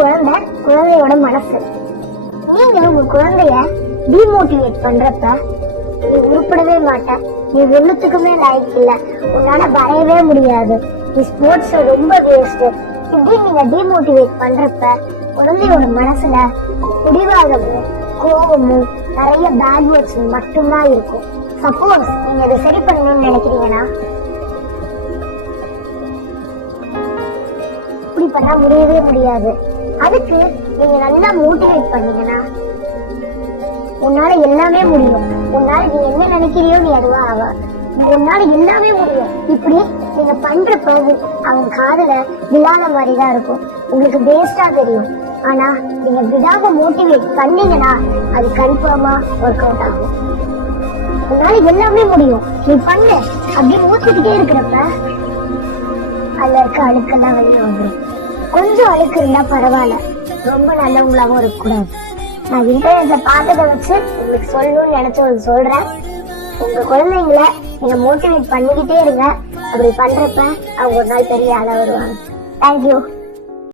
குழந்தையோட மனசு. நீங்க உங்க குழந்தைய டிமோட்டிவேட் பண்றப்ப நீ உருப்படவே மாட்ட, நீ ஒண்ணுத்துக்குமே லாய்க்கு இல்ல, உன்னால வரையவே முடியாது, நீ ஸ்போர்ட்ஸ் ரொம்ப வேஸ்ட், இப்படி நீங்க டிமோட்டிவேட் பண்றப்ப குழந்தையோட மனசுல பிடிவாதமும் கோபமும் நிறைய பேட் வேர்ட்ஸ் மட்டும்தான் இருக்கும். சப்போஸ் நீங்க இதை சரி பண்ணணும்னு நினைக்கிறீங்கன்னா இப்படி பண்ண முடியவே முடியாது. அதுக்கு நீங்க நல்லா மோட்டிவேட் பண்ணீங்கன்னா உன்னால எல்லாமே முடியும், உன்னால நீ என்ன நினைக்கிறியோ நீ அதுவா ஆவ, உன்னால எல்லாமே முடியும். இப்படி நீங்க பண்றப்ப அவங்க காதுல விழாத மாதிரிதான் இருக்கும், உங்களுக்கு வேஸ்டா தெரியும். ஆனா நீங்க விடாம மோட்டிவேட் பண்ணீங்கன்னா அது கன்ஃபார்மா ஒர்க் அவுட் ஆகும். உன்னால எல்லாமே முடியும், நீ பண்ணு அப்படின்னு ஊத்திக்கிட்டே இருக்கிறப்ப அதுல இருக்க அழுக்கெல்லாம் வெளியே வந்துடும். கொஞ்சம் அழுக்கு இருந்தா பரவாயில்ல, ரொம்ப நல்லவங்களாவும் இருக்கக்கூடாது. நான் இன்டர்நெட்ல பார்த்ததை வச்சு உங்களுக்கு சொல்லணும்னு நினைச்சு சொல்றேன். உங்க குழந்தைங்களை நீங்க மோட்டிவேட் பண்ணிக்கிட்டே இருங்க. அப்படி பண்றப்ப அவங்க ஒரு நாள் பெரிய ஆளா வருவாங்க. தேங்க்யூ.